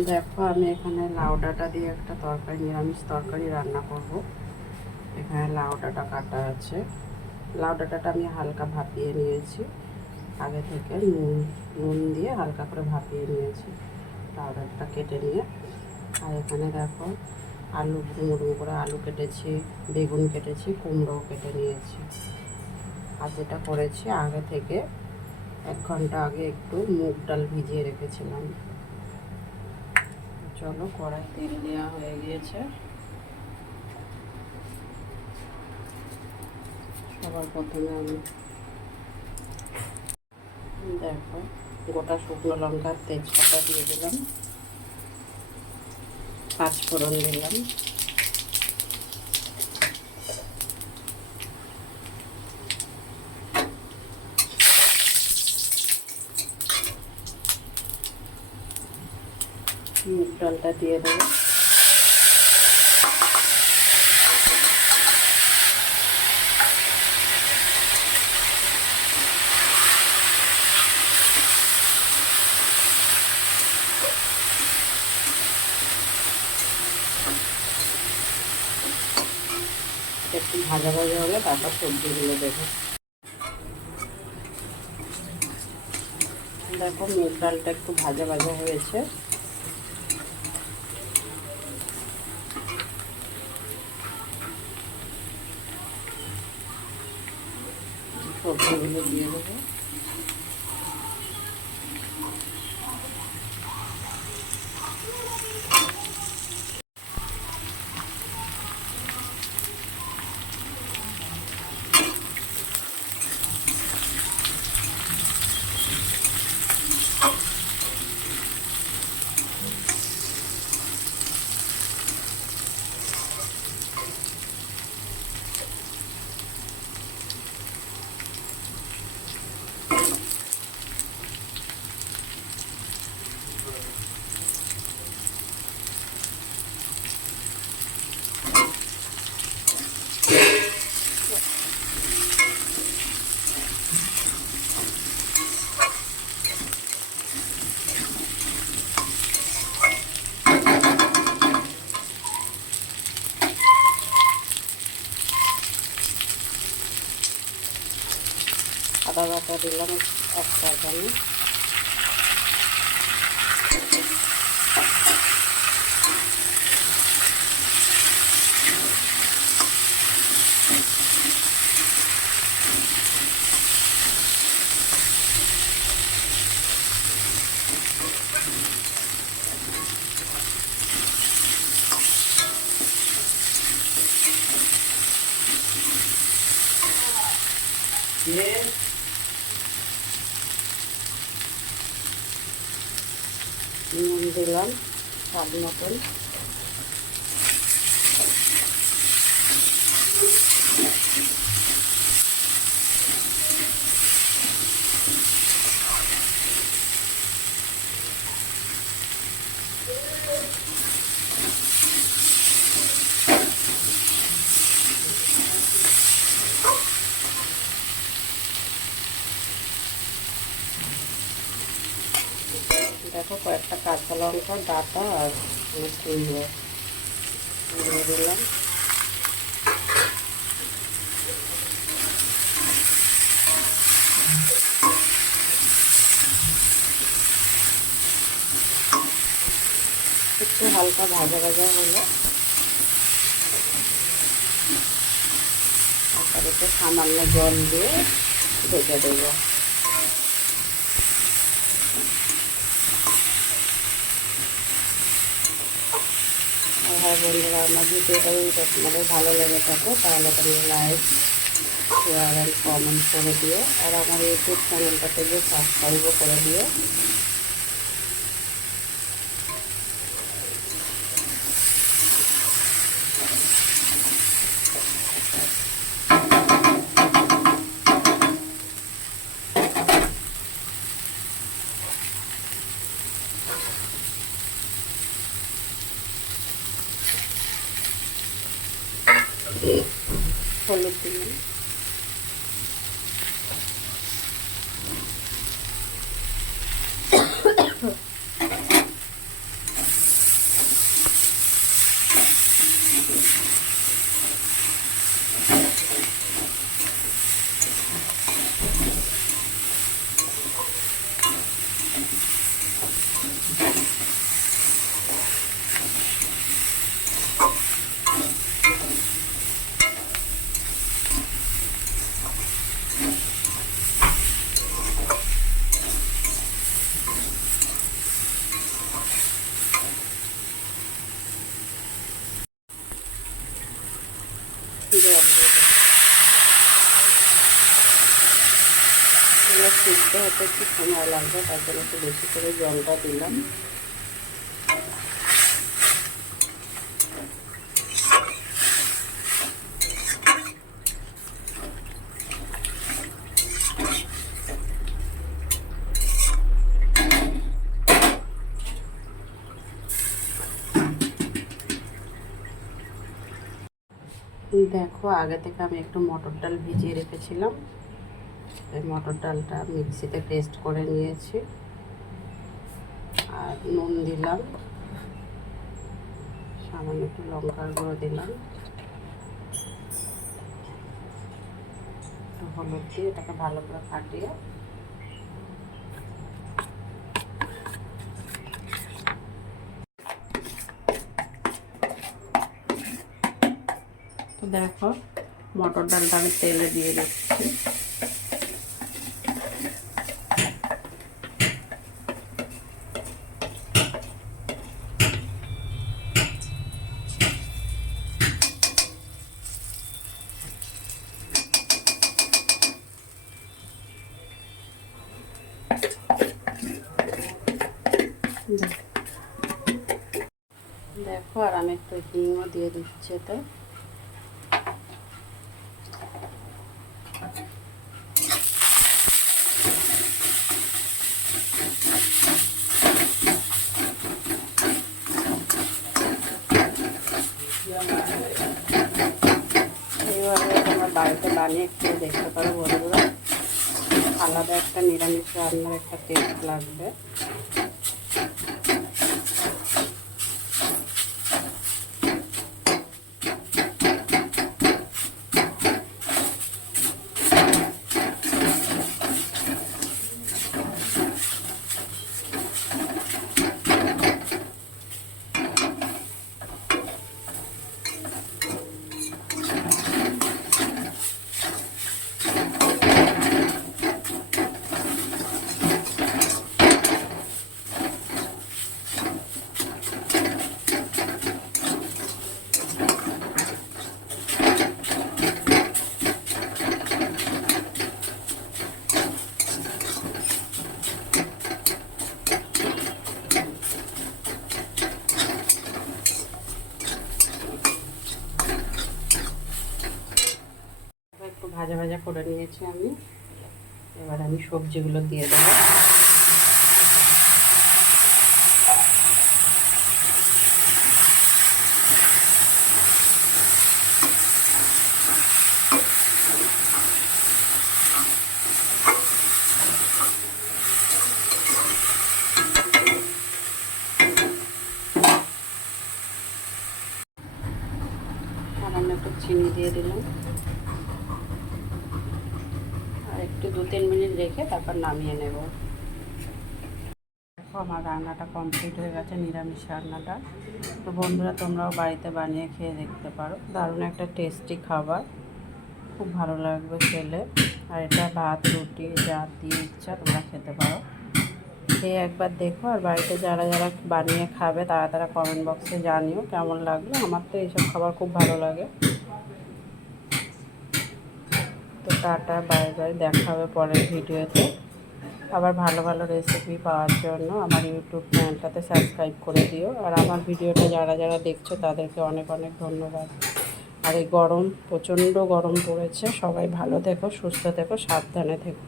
দেখো আমি এখানে লাউ ডাঁটা দিয়ে একটা তরকারি, নিরামিষ তরকারি রান্না করব। এখানে লাউ ডাঁটা কাটা আছে। লাউ ডাঁটাটা আমি হালকা ভাপিয়ে নিয়েছি আগে থেকে, নুন দিয়ে হালকা করে ভাপিয়ে নিয়েছি। লাউ ডাঁটাটা কেটে নিয়ে, আর এখানে দেখো আলু, ডুমো করে আলু কেটেছি, বেগুন কেটেছি, কুমড়োও কেটে নিয়েছি। আর যেটা করেছি, আগে থেকে 1 ঘন্টা আগে একটু মুগ ডাল ভিজিয়ে রেখেছিলাম। চলো, কড়াই তেল দেওয়া হয়ে গিয়েছে। সবার প্রথমে আমি দেখো গোটা শুকনো লঙ্কার তেজপাতা দিয়ে দিলাম, 5 ফোড়ন দিলাম, মুগ ডালটা দিয়ে দেবো। একটু ভাজা ভাজা হলে তারপর সবজিগুলো দেবো। দেখো মুগ ডালটা একটু ভাজা ভাজা হয়েছে। সবজিগুলো দিয়ে দেবো। আদা বাটা দিলাম 1 চা চামচ। নুন দিলাম স্বাদ মতন। দেখো কয়েকটা কাঁচা লঙ্কা ডাঁটা আর কুমড়ো দিয়ে দিলাম। একটু হালকা ভাজা ভাজা হলে তারপরে সামান্য জল দিয়ে ঢেকে দেবো। হ্যাঁ বন্ধুরা, আমার ভিডিওটা যদি তোমাদের ভালো লেগে থাকে তাহলে তোমরা লাইক, শেয়ার অ্যান্ড কমেন্ট করে দিও। আর আমার ইউটিউব চ্যানেলটাতে গিয়ে সাবস্ক্রাইবও করে দিও। হলুদ দিলাম, সিদ্ধ হতে একটু সময় লাগবে, তার জন্য একটু বেশি করে জলটা দিলাম। দেখো আগে থেকে আমি একটু মটর ডাল ভিজিয়ে রেখেছিলাম, এই মটর ডালটা মিক্সিতে পেস্ট করে নিয়েছি। আর নুন দিলাম, সামান্য একটু লঙ্কার গুঁড়ো দিলাম, একটু হলুদ দিয়ে এটাকে ভালো করে ফাটিয়ে তো দেখো মটর ডালটা আমি তেলে দিয়ে দিচ্ছি। দেখো আর আমি একটু হিংও দিয়ে দিচ্ছি এতে। এইভাবে তোমরা বাড়িতে বানিয়ে খেয়ে দেখতে পারো বন্ধুরা, আলাদা একটা নিরামিষ রান্নার একটা টেস্ট লাগবে। একটু ভাজা ভাজা করে নিয়েছি আমি, এবার আমি সবজিগুলো দিয়ে দেবো। সামান্য একটু চিনি দিয়ে দিলাম, আর একটু 2-3 মিনিট রেখে তারপর নামিয়ে নেব। দেখো আমার রান্নাটা কমপ্লিট হয়ে গেছে, নিরামিষ রান্নাটা। তো বন্ধুরা তোমরাও বাড়িতে বানিয়ে খেয়ে দেখতে পারো, দারুণ একটা টেস্টি খাবার, খুব ভালো লাগবে খেলে। আর এটা ভাত রুটি যা দিয়ে ইচ্ছা তোমরা খেতে পারো। খেয়ে একবার দেখো, আর বাড়িতে যারা যারা বানিয়ে খাবে তারা তারা কমেন্ট বক্সে জানিও কেমন লাগলো। আমার তো এইসব খাবার খুব ভালো লাগে। তো টাটা বাই বাই, দেখা হবে পরের ভিডিওতে। আবার ভালো ভালো রেসিপি পাওয়ার জন্য আমার ইউটিউব চ্যানেলটাতে সাবস্ক্রাইব করে দিও। আর আমার ভিডিওটা যারা যারা দেখছো তাদেরকে অনেক অনেক ধন্যবাদ। আর এই গরম, প্রচণ্ড গরম পড়েছে, সবাই ভালো থেকো, সুস্থ থেকো, সাবধানে থেকো।